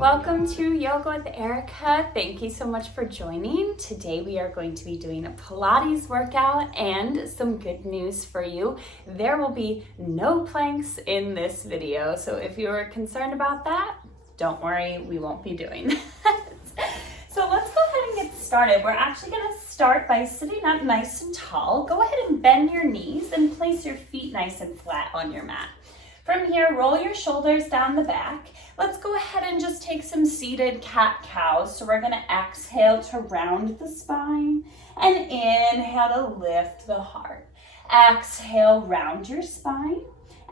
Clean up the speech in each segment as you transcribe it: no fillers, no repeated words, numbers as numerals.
Welcome to Yoga with Erica. Thank you so much for joining. Today we are going to be doing a Pilates workout and some good news for you. There will be no planks in this video, so if you are concerned about that, don't worry, we won't be doing that. So let's go ahead and get started. We're actually going to start by sitting up nice and tall. Go ahead and bend your knees and place your feet nice and flat on your mat. From here, roll your shoulders down the back. Let's go ahead and just take some seated cat-cow. So we're going to exhale to round the spine and inhale to lift the heart. Exhale, round your spine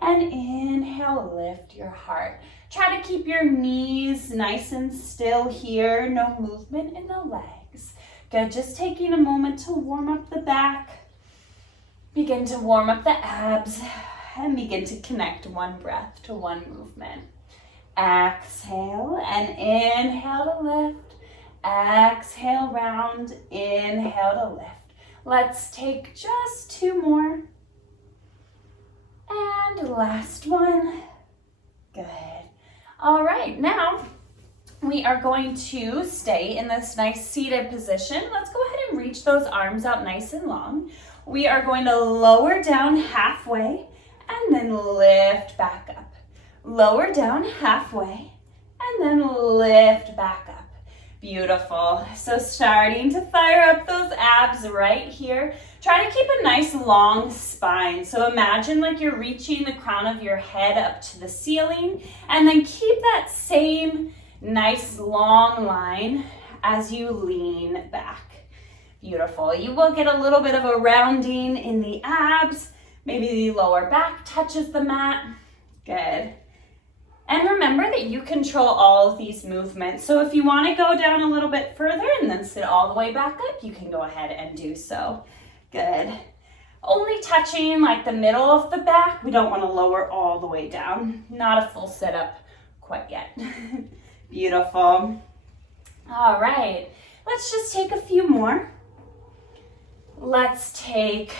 and inhale, lift your heart. Try to keep your knees nice and still here. No movement in the legs. Good, just taking a moment to warm up the back. Begin to warm up the abs. And begin to connect one breath to one movement. Exhale and inhale to lift. Exhale, round, inhale to lift. Let's take just two more. And last one. Good. All right, now we are going to stay in this nice seated position. Let's go ahead and reach those arms out nice and long. We are going to lower down halfway and then lift back up. Lower down halfway and then lift back up. Beautiful. So starting to fire up those abs right here. Try to keep a nice long spine. So imagine like you're reaching the crown of your head up to the ceiling, and then keep that same nice long line as you lean back. Beautiful. You will get a little bit of a rounding in the abs. Maybe the lower back touches the mat. Good. And remember that you control all of these movements. So if you want to go down a little bit further and then sit all the way back up, you can go ahead and do so. Good. Only touching like the middle of the back. We don't want to lower all the way down. Not a full sit up quite yet. Beautiful. All right. Let's just take a few more. Let's take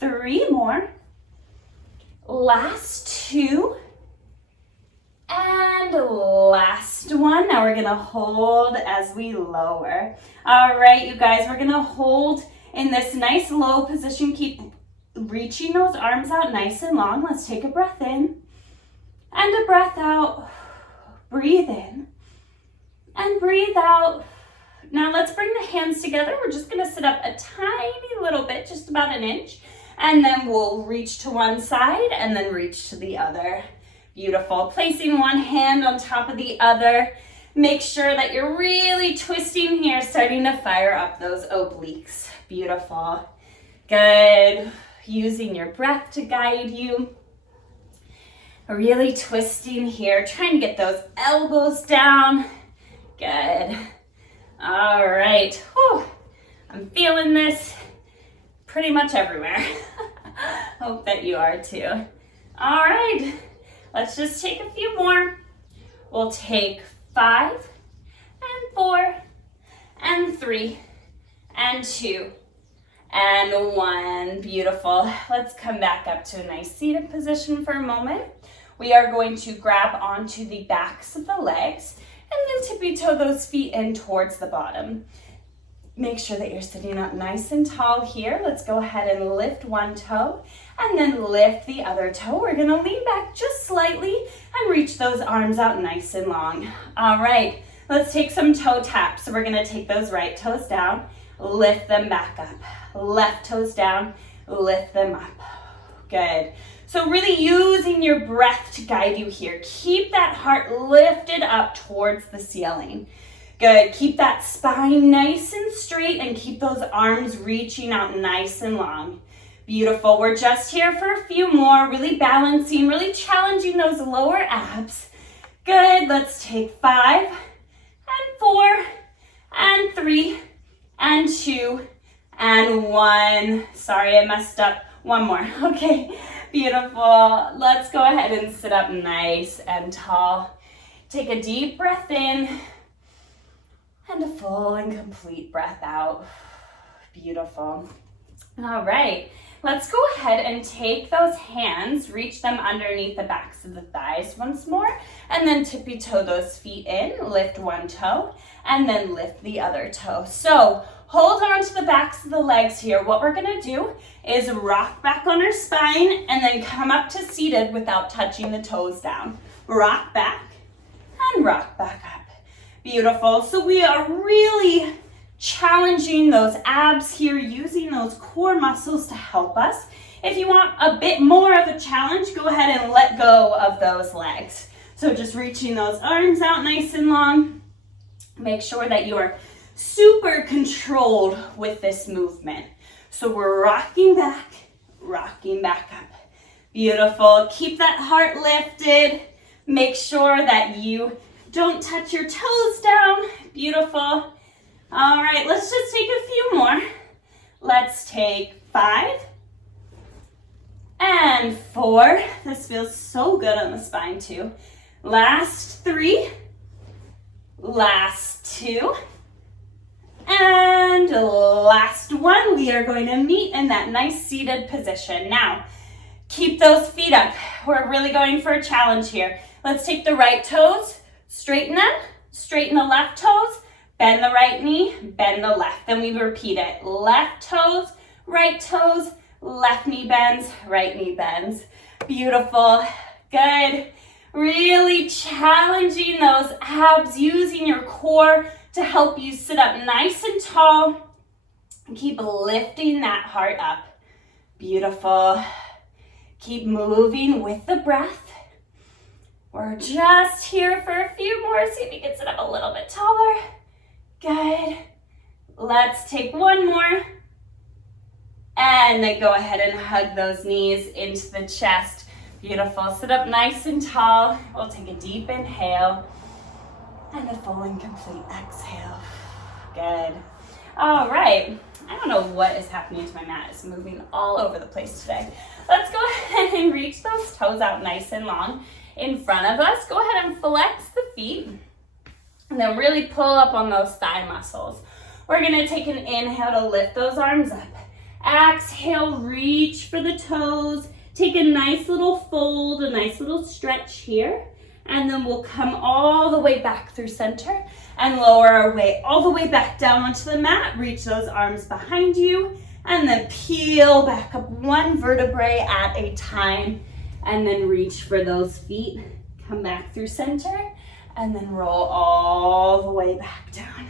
3 more. Last 2. And last one. Now we're gonna hold as we lower. All right, you guys, we're gonna hold in this nice low position. Keep reaching those arms out nice and long. Let's take a breath in and a breath out. Breathe in and breathe out. Now let's bring the hands together. We're just gonna sit up a tiny little bit, just about an inch. And then we'll reach to one side and then reach to the other. Beautiful. Placing one hand on top of the other. Make sure that you're really twisting here, starting to fire up those obliques. Beautiful. Good. Using your breath to guide you. Really twisting here, trying to get those elbows down. Good. All right. Whew. I'm feeling this pretty much everywhere. Hope that you are too. All right, let's just take a few more. We'll take 5 and 4 and 3 and 2 and 1. Beautiful. Let's come back up to a nice seated position for a moment. We are going to grab onto the backs of the legs and then tippy-toe those feet in towards the bottom. Make sure that you're sitting up nice and tall here. Let's go ahead and lift one toe and then lift the other toe. We're gonna lean back just slightly and reach those arms out nice and long. All right, let's take some toe taps. So we're gonna take those right toes down, lift them back up. Left toes down, lift them up. Good. So really using your breath to guide you here. Keep that heart lifted up towards the ceiling. Good, keep that spine nice and straight and keep those arms reaching out nice and long. Beautiful, we're just here for a few more, really balancing, really challenging those lower abs. Good, let's take 5 and 4 and 3 and 2 and 1. Sorry, I messed up. One more, okay, beautiful. Let's go ahead and sit up nice and tall. Take a deep breath in. And a full and complete breath out. Beautiful. All right. let's go ahead and take those hands, reach them underneath the backs of the thighs once more, and then tippy toe those feet in, lift one toe, and then lift the other toe. So hold on to the backs of the legs here. What we're gonna do is rock back on our spine and then come up to seated without touching the toes down. Rock back and rock back up. Beautiful. So we are really challenging those abs here, using those core muscles to help us. If you want a bit more of a challenge, go ahead and let go of those legs. So just reaching those arms out nice and long. Make sure that you are super controlled with this movement. So we're rocking back up. Beautiful. Keep that heart lifted. Make sure that you don't touch your toes down. Beautiful. All right, let's just take a few more. Let's take 5 and 4. This feels so good on the spine too. Last 3, last 2, and last 1. We are going to meet in that nice seated position. Now, keep those feet up. We're really going for a challenge here. Let's take the right toes, straighten them, straighten the left toes, bend the right knee, bend the left. Then we repeat it. Left toes, left knee bends, right knee bends. Beautiful. Good. Really challenging those abs, using your core to help you sit up nice and tall. Keep lifting that heart up. Beautiful. Keep moving with the breath. We're just here for a few more. See if you can sit up a little bit taller. Good. Let's take one more. And then go ahead and hug those knees into the chest. Beautiful. Sit up nice and tall. We'll take a deep inhale and a full and complete exhale. Good. All right. I don't know what is happening to my mat. It's moving all over the place today. Let's go ahead and reach those toes out nice and long in front of us. Go ahead and flex the feet. And then really pull up on those thigh muscles. We're gonna take an inhale to lift those arms up. Exhale, reach for the toes. Take a nice little fold, a nice little stretch here. And then we'll come all the way back through center and lower our way all the way back down onto the mat. Reach those arms behind you and then peel back up one vertebrae at a time. And then reach for those feet. Come back through center. And then roll all the way back down.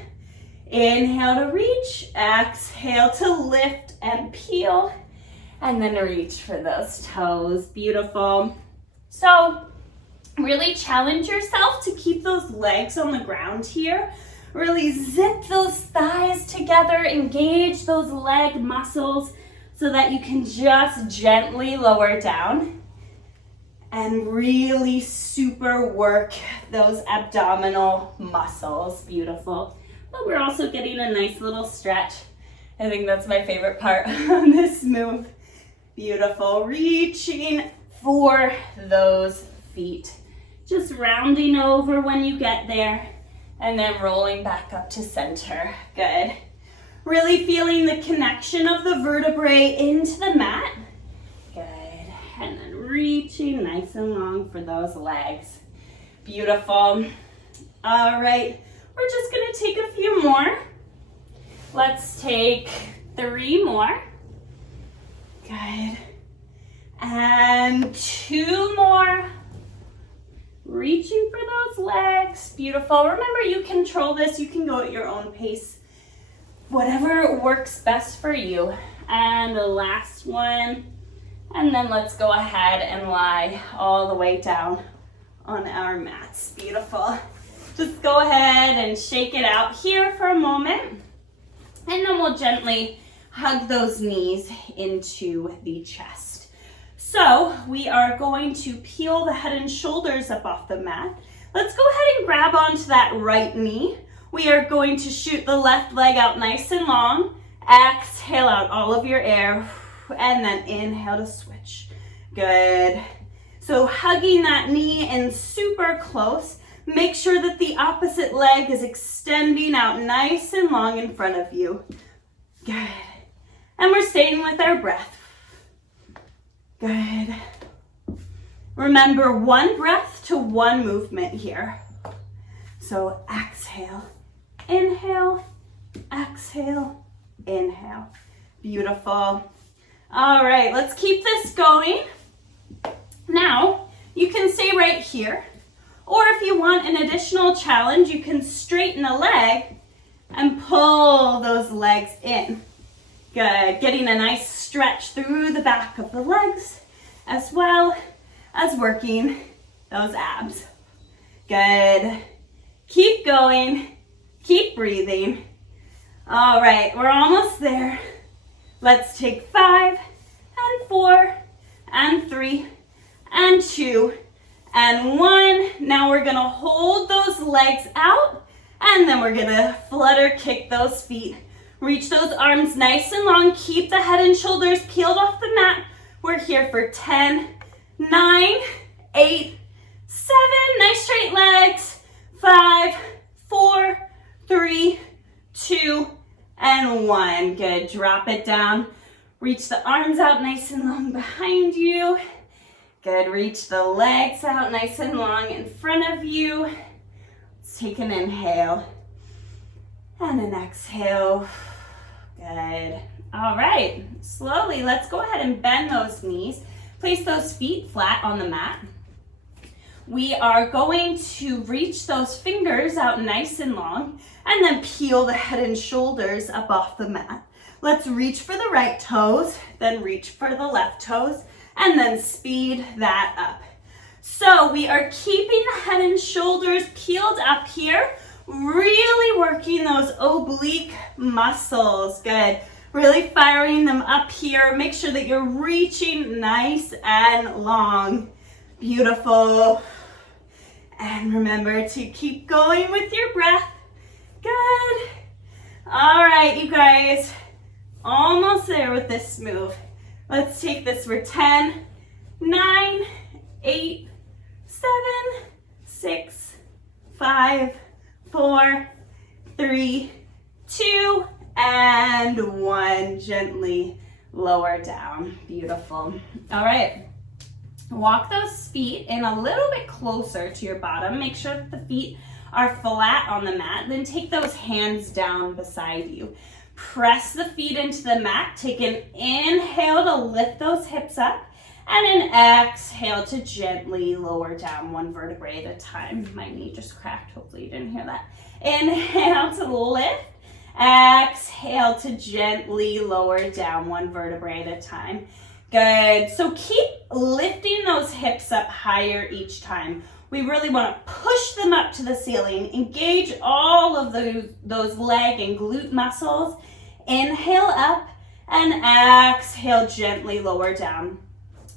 Inhale to reach, exhale to lift and peel, and then reach for those toes. Beautiful. So really challenge yourself to keep those legs on the ground here. Really zip those thighs together, engage those leg muscles so that you can just gently lower down. And really super work those abdominal muscles. Beautiful. But we're also getting a nice little stretch. I think that's my favorite part of this move. Beautiful. Reaching for those feet. Just rounding over when you get there and then rolling back up to center. Good. Really feeling the connection of the vertebrae into the mat. Good. And then reaching nice and long for those legs. Beautiful. All right, we're just gonna take a few more. Let's take 3 more. Good. And 2 more. Reaching for those legs. Beautiful. Remember, you control this. You can go at your own pace. Whatever works best for you. And the last one. And then let's go ahead and lie all the way down on our mats. Beautiful. Just go ahead and shake it out here for a moment. And then we'll gently hug those knees into the chest. So we are going to peel the head and shoulders up off the mat. Let's go ahead and grab onto that right knee. We are going to shoot the left leg out nice and long. Exhale out all of your air. And then inhale to switch. Good. So hugging that knee in super close. Make sure that the opposite leg is extending out nice and long in front of you. Good. And we're staying with our breath. Good. Remember, one breath to one movement here. So exhale, inhale, exhale, inhale. Beautiful. All right, let's keep this going. Now, you can stay right here, or if you want an additional challenge, you can straighten the leg and pull those legs in. Good, getting a nice stretch through the back of the legs, as well as working those abs. Good. Keep going, keep breathing. All right, we're almost there. Let's take 5 and 4 and 3 and 2 and 1. Now we're gonna hold those legs out, and then we're gonna flutter kick those feet. Reach those arms nice and long. Keep the head and shoulders peeled off the mat. We're here for 10, 9, 8, 7, nice straight legs, 5, 4, 3, 2, and 1. Good, drop it down. Reach the arms out nice and long behind you. Good, reach the legs out nice and long in front of you. Let's take an inhale and an exhale. Good. All right, slowly, let's go ahead and bend those knees. Place those feet flat on the mat. We are going to reach those fingers out nice and long and then peel the head and shoulders up off the mat. Let's reach for the right toes, then reach for the left toes, and then speed that up. So we are keeping the head and shoulders peeled up here, really working those oblique muscles. Good. Really firing them up here. Make sure that you're reaching nice and long. Beautiful. And remember to keep going with your breath. Good. All right, you guys. Almost there with this move. Let's take this for 10, 9, 8, 7, 6, 5, 4, 3, 2, and 1. Gently lower down. Beautiful. All right. Walk those feet in a little bit closer to your bottom. Make sure that the feet are flat on the mat. Then take those hands down beside you. Press the feet into the mat. Take an inhale to lift those hips up, and an exhale to gently lower down one vertebrae at a time. My knee just cracked. Hopefully you didn't hear that. Inhale to lift. Exhale to gently lower down one vertebrae at a time. Good. So keep lifting those hips up higher each time. We really want to push them up to the ceiling. Engage all of those leg and glute muscles. Inhale up and exhale, gently lower down.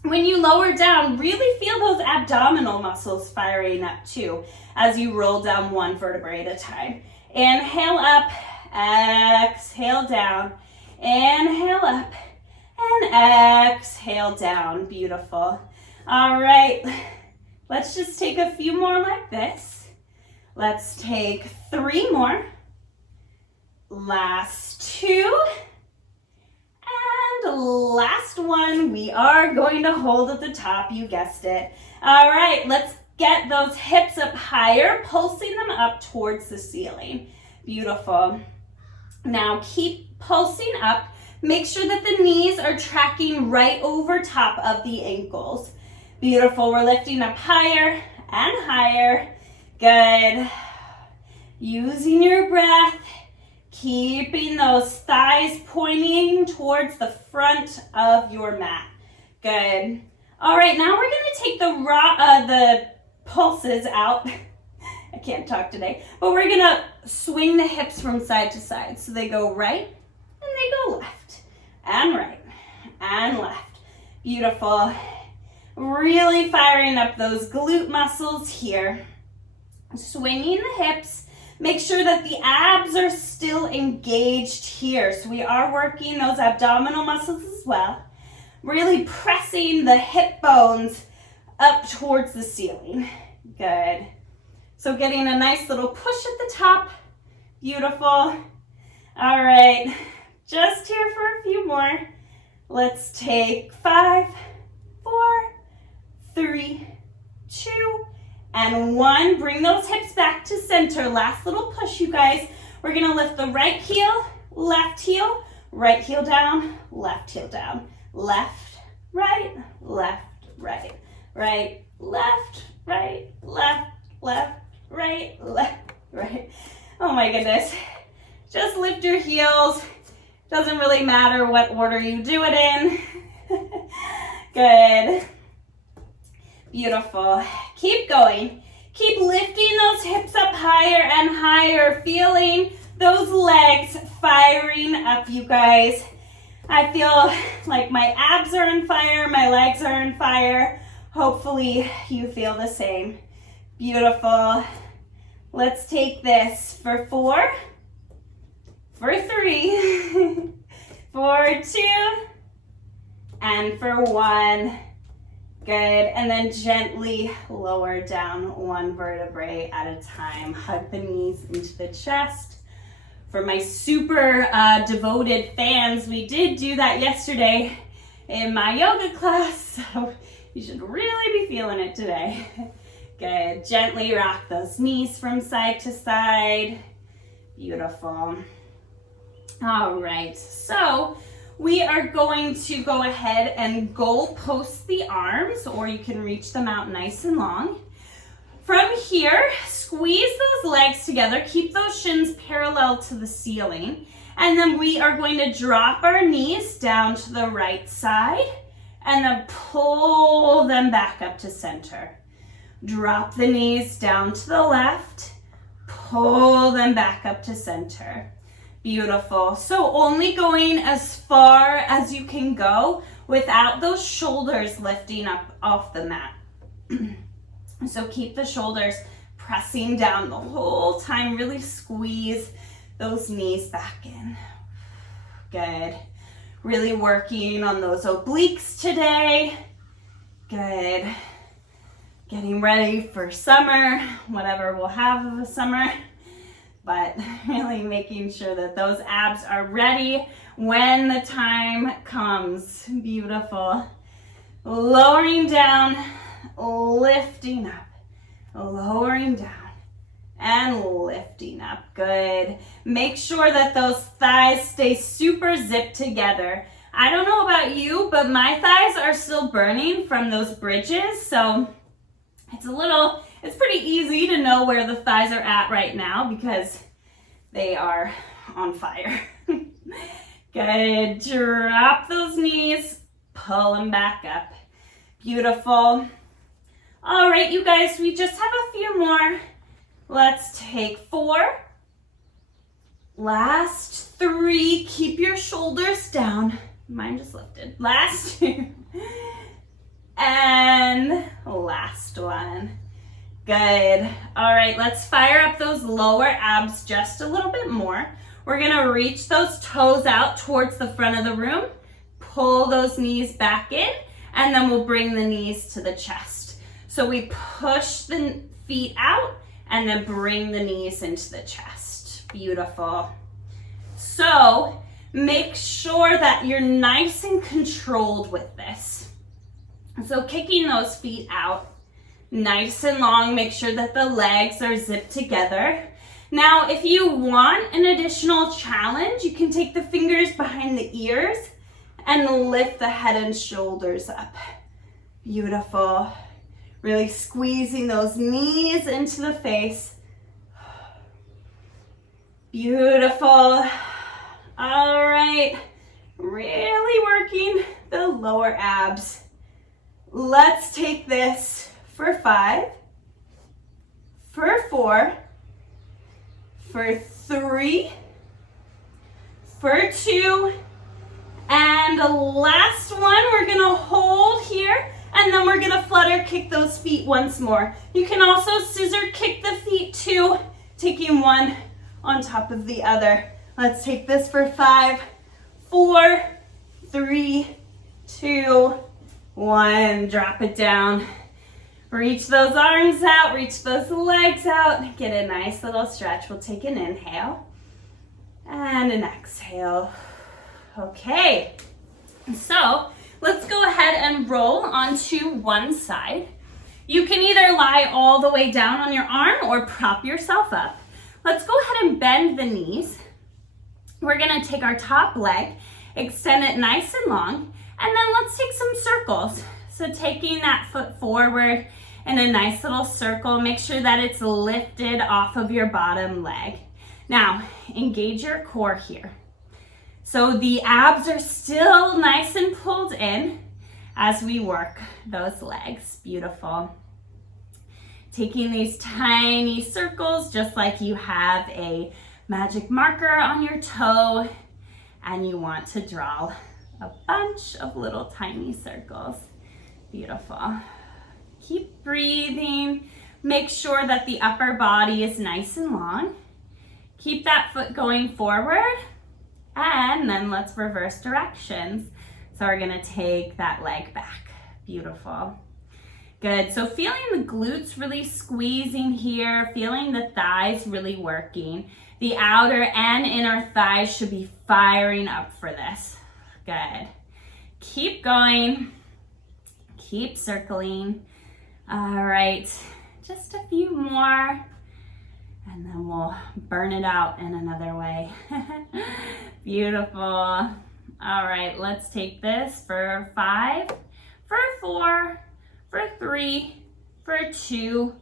When you lower down, really feel those abdominal muscles firing up too as you roll down one vertebrae at a time. Inhale up, exhale down. Inhale up and exhale down. Beautiful. All right, let's just take a few more like this. Let's take 3 more. Last 2. And last one, we are going to hold at the top, you guessed it. All right, let's get those hips up higher, pulsing them up towards the ceiling. Beautiful. Now keep pulsing up. Make sure that the knees are tracking right over top of the ankles. Beautiful, we're lifting up higher and higher. Good. Using your breath. Keeping those thighs pointing towards the front of your mat. Good. All right, now we're going to take the pulses out. I can't talk today. But we're going to swing the hips from side to side. So they go right and they go left. And right and left. Beautiful. Really firing up those glute muscles here. Swinging the hips. Make sure that the abs are still engaged here. So we are working those abdominal muscles as well. Really pressing the hip bones up towards the ceiling. Good. So getting a nice little push at the top. Beautiful. All right, just here for a few more. Let's take 5, 3, 2, and 1. Bring those hips back to center. Last little push, you guys. We're gonna lift the right heel, left heel down, left heel down. Left, right, right, right, left, right, right. Oh my goodness. Just lift your heels. Doesn't really matter what order you do it in. Good. Beautiful. Keep going. Keep lifting those hips up higher and higher. Feeling those legs firing up, you guys. I feel like my abs are on fire, my legs are on fire. Hopefully you feel the same. Beautiful. Let's take this for 4, for 3, for 2, and for 1. Good. And then gently lower down 1 vertebrae at a time. Hug the knees into the chest. For my super devoted fans, we did do that yesterday in my yoga class, so you should really be feeling it today. Good. Gently rock those knees from side to side. Beautiful. All right, so we are going to go ahead and goal post the arms, or you can reach them out nice and long. From here, squeeze those legs together, keep those shins parallel to the ceiling, and then we are going to drop our knees down to the right side and then pull them back up to center. Drop the knees down to the left, pull them back up to center. Beautiful. So only going as far as you can go without those shoulders lifting up off the mat. So keep the shoulders pressing down the whole time. Really squeeze those knees back in. Good. Really working on those obliques today. Good. Getting ready for summer, whatever we'll have of a summer. But really making sure that those abs are ready when the time comes. Beautiful. Lowering down, lifting up, lowering down, and lifting up. Good. Make sure that those thighs stay super zipped together. I don't know about you, but my thighs are still burning from those bridges, so it's pretty easy to know where the thighs are at right now because they are on fire. Good. Drop those knees, pull them back up. Beautiful. All right, you guys, we just have a few more. Let's take 4. Last 3. Keep your shoulders down. Mine just lifted. Last 2. And last one. Good. All right, let's fire up those lower abs just a little bit more. We're gonna reach those toes out towards the front of the room, pull those knees back in, and then we'll bring the knees to the chest. So we push the feet out and then bring the knees into the chest. Beautiful. So make sure that you're nice and controlled with this. So kicking those feet out, nice and long, make sure that the legs are zipped together. Now, if you want an additional challenge, you can take the fingers behind the ears and lift the head and shoulders up. Beautiful. Really squeezing those knees into the face. Beautiful. All right. Really working the lower abs. Let's take this for 5, for 4, for 3, for 2, and the last one we're gonna hold here, and then we're gonna flutter kick those feet once more. You can also scissor kick the feet too, taking one on top of the other. Let's take this for 5, 4, 3, 2, 1. Drop it down. Reach those arms out, reach those legs out. Get a nice little stretch. We'll take an inhale and an exhale. Okay, so let's go ahead and roll onto one side. You can either lie all the way down on your arm or prop yourself up. Let's go ahead and bend the knees. We're gonna take our top leg, extend it nice and long, and then let's take some circles. So taking that foot forward in a nice little circle, make sure that it's lifted off of your bottom leg. Now, engage your core here. So the abs are still nice and pulled in as we work those legs. Beautiful. Taking these tiny circles, just like you have a magic marker on your toe, and you want to draw a bunch of little tiny circles. Beautiful. Keep breathing. Make sure that the upper body is nice and long. Keep that foot going forward, and then let's reverse directions. So we're gonna take that leg back. Beautiful. Good, so feeling the glutes really squeezing here, feeling the thighs really working. The outer and inner thighs should be firing up for this. Good. Keep going. Keep circling. All right, just a few more, and then we'll burn it out in another way. Beautiful. All right, let's take this for 5, for 4, for 3, for 2,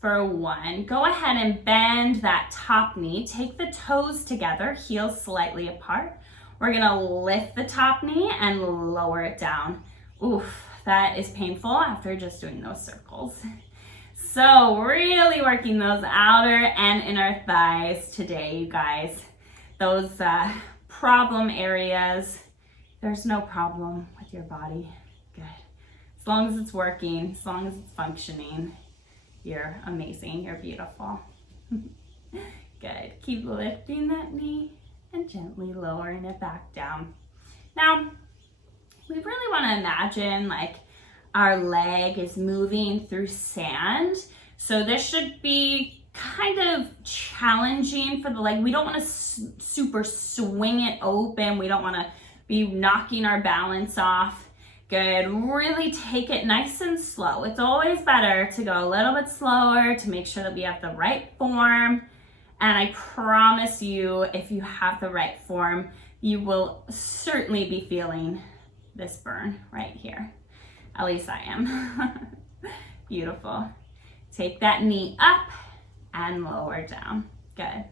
for 1. Go ahead and bend that top knee. Take the toes together, heels slightly apart. We're gonna lift the top knee and lower it down. Oof, that is painful after just doing those circles. So really working those outer and inner thighs today, you guys. Those problem areas, there's no problem with your body. Good. As long as it's working, as long as it's functioning, you're amazing, you're beautiful. Good. Keep lifting that knee and gently lowering it back down. Now, we really want to imagine like our leg is moving through sand. So this should be kind of challenging for the leg. We don't want to super swing it open. We don't want to be knocking our balance off. Good. Really take it nice and slow. It's always better to go a little bit slower to make sure that we have the right form. And I promise you, if you have the right form, you will certainly be feeling this burn right here. At least I am. Beautiful. Take that knee up and lower down. Good.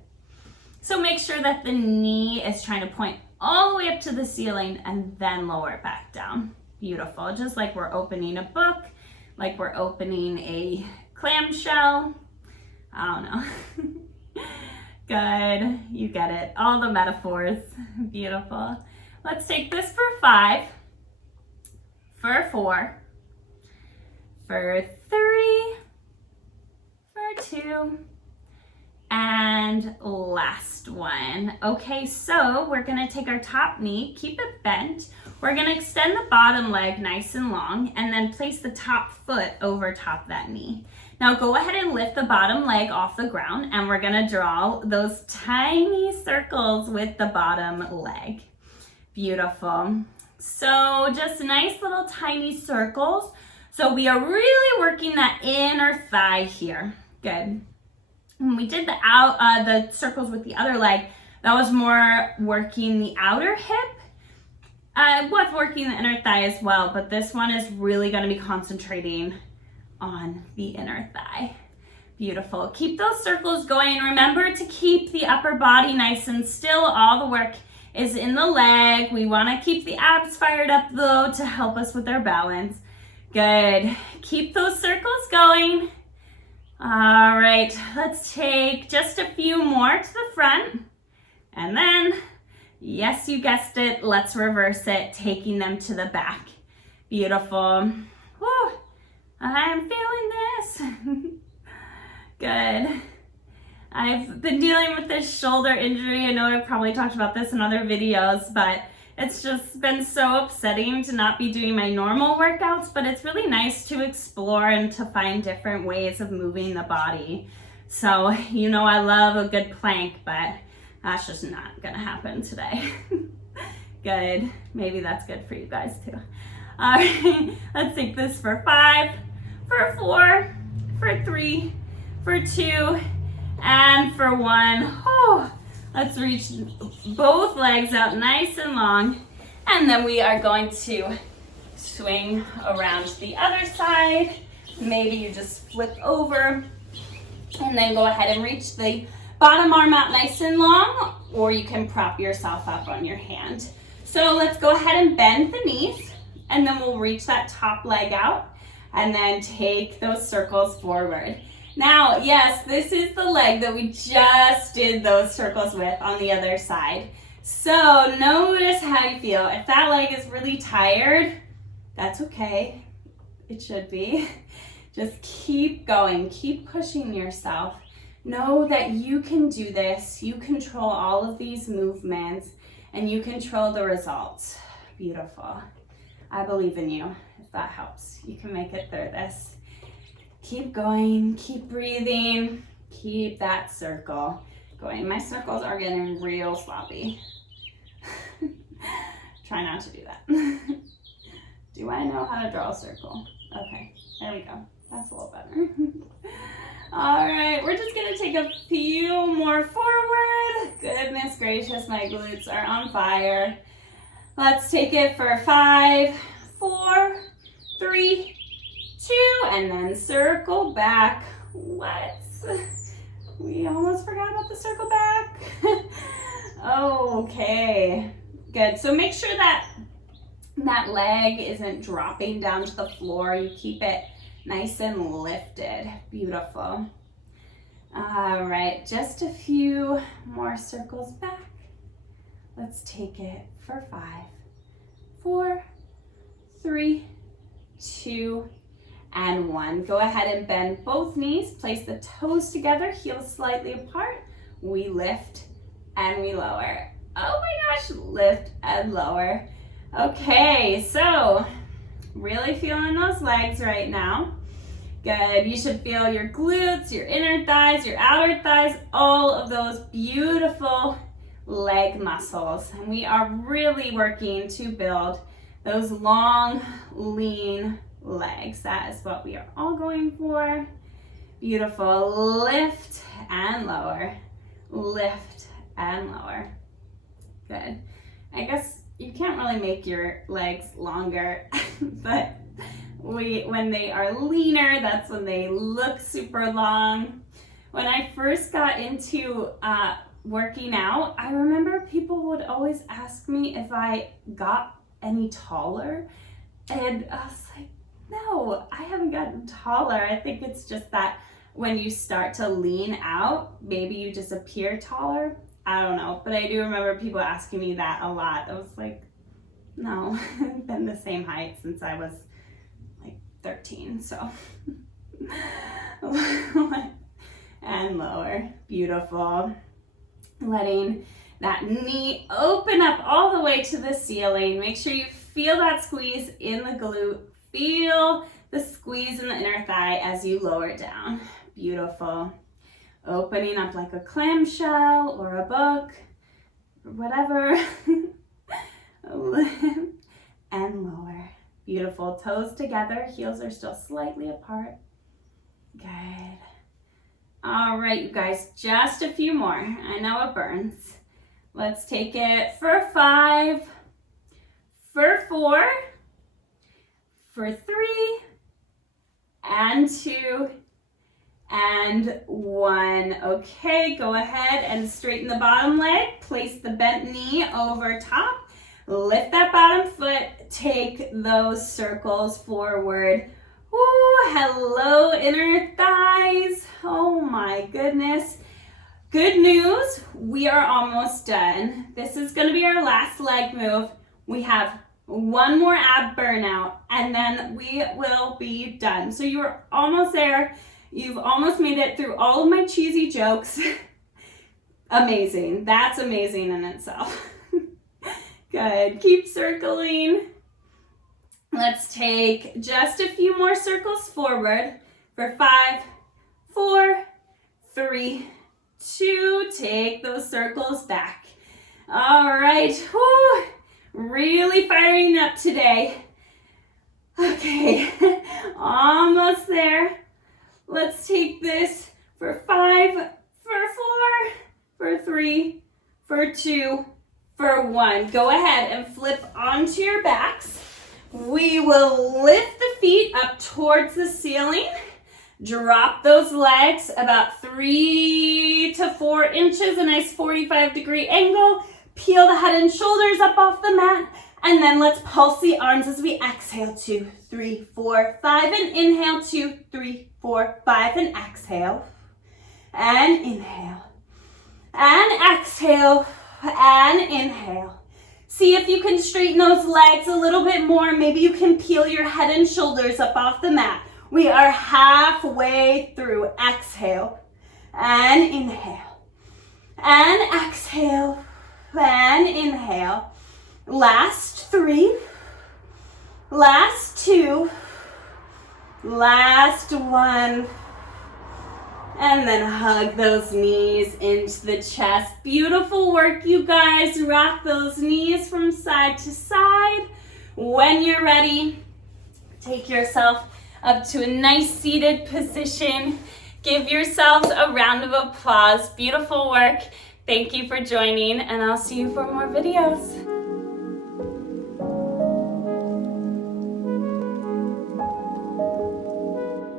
So make sure that the knee is trying to point all the way up to the ceiling and then lower it back down. Beautiful. Just like we're opening a book, like we're opening a clamshell. I don't know. Good. You get it. All the metaphors. Beautiful. Let's take this for 5, for 4, for 3, for 2, and last one. Okay, so we're gonna take our top knee, keep it bent. We're gonna extend the bottom leg nice and long and then place the top foot over top that knee. Now go ahead and lift the bottom leg off the ground and we're gonna draw those tiny circles with the bottom leg. Beautiful. So just nice little tiny circles. So we are really working that inner thigh here. Good. When we did the circles with the other leg, that was more working the outer hip. It was working the inner thigh as well, but this one is really going to be concentrating on the inner thigh. Beautiful. Keep those circles going. Remember to keep the upper body nice and still. All the work is in the leg. We want to keep the abs fired up though to help us with our balance. Good. Keep those circles going. All right, let's take just a few more to the front. And then, yes, you guessed it, let's reverse it, taking them to the back. Beautiful. Woo, I'm feeling this. Good. I've been dealing with this shoulder injury. I know I've probably talked about this in other videos, but it's just been so upsetting to not be doing my normal workouts, but it's really nice to explore and to find different ways of moving the body. So, you know, I love a good plank, but that's just not gonna happen today. Good. Maybe that's good for you guys too. All right, let's take this for 5, for 4, for 3, for 2, and for 1. Oh, let's reach both legs out nice and long. And then we are going to swing around to the other side. Maybe you just flip over and then go ahead and reach the bottom arm out nice and long, or you can prop yourself up on your hand. So let's go ahead and bend the knees, and then we'll reach that top leg out and then take those circles forward. Now, yes, this is the leg that we just did those circles with on the other side. So notice how you feel. If that leg is really tired, that's okay. It should be. Just keep going, keep pushing yourself. Know that you can do this. You control all of these movements and you control the results. Beautiful. I believe in you, if that helps. You can make it through this. Keep going, keep breathing, keep that circle going. My circles are getting real sloppy. Try not to do that. Do I know how to draw a circle? Okay, there we go. That's a little better. All right, we're just gonna take a few more forward. Goodness gracious, my glutes are on fire. Let's take it for 5, 4, 3, 2, and then circle back. What? We almost forgot about the circle back. Okay, good. So make sure that that leg isn't dropping down to the floor. You keep it nice and lifted. Beautiful. All right, just a few more circles back. Let's take it for 5, 4, 3, 2, and 1. Go ahead and bend both knees. Place the toes together, heels slightly apart. We lift and we lower. Oh my gosh, lift and lower. Okay, so really feeling those legs right now. Good, you should feel your glutes, your inner thighs, your outer thighs, all of those beautiful leg muscles. And we are really working to build those long, lean legs. That is what we are all going for. Beautiful, lift and lower, lift and lower. Good. I guess you can't really make your legs longer, but when they are leaner, that's when they look super long. When I first got into working out, I remember people would always ask me if I got any taller, and I was like, no, I haven't gotten taller. I think it's just that when you start to lean out, maybe you just appear taller. I don't know, but I do remember people asking me that a lot. I was like, no, I've been the same height since I was like 13, so. And lower, beautiful. Letting that knee open up all the way to the ceiling. Make sure you feel that squeeze in the glute. Feel the squeeze in the inner thigh as you lower down. Beautiful. Opening up like a clamshell or a book, or whatever. And lower. Beautiful. Toes together. Heels are still slightly apart. Good. All right, you guys, just a few more. I know it burns. Let's take it for 5, for 4, for 3, and 2, and 1. Okay, go ahead and straighten the bottom leg. Place the bent knee over top. Lift that bottom foot. Take those circles forward. Ooh, hello, inner thighs. Oh my goodness. Good news, we are almost done. This is gonna be our last leg move. We have one more ab burnout, and then we will be done. So you're almost there. You've almost made it through all of my cheesy jokes. Amazing. That's amazing in itself. Good. Keep circling. Let's take just a few more circles forward for 5, 4, 3, 2. Take those circles back. All right. Whew. Really firing up today. Okay, almost there. Let's take this for 5, for 4, for 3, for 2, for 1. Go ahead and flip onto your backs. We will lift the feet up towards the ceiling. Drop those legs about 3 to 4 inches, a nice 45-degree angle. Peel the head and shoulders up off the mat. And then let's pulse the arms as we exhale. 2, 3, 4, 5. And inhale. 2, 3, 4, 5. And exhale. And inhale. And exhale. And inhale. See if you can straighten those legs a little bit more. Maybe you can peel your head and shoulders up off the mat. We are halfway through. Exhale and inhale and exhale and inhale. Last 3, last 2, last 1. And then hug those knees into the chest. Beautiful work, you guys. Rock those knees from side to side. When you're ready, take yourself up to a nice seated position. Give yourselves a round of applause. Beautiful work. Thank you for joining, and I'll see you for more videos.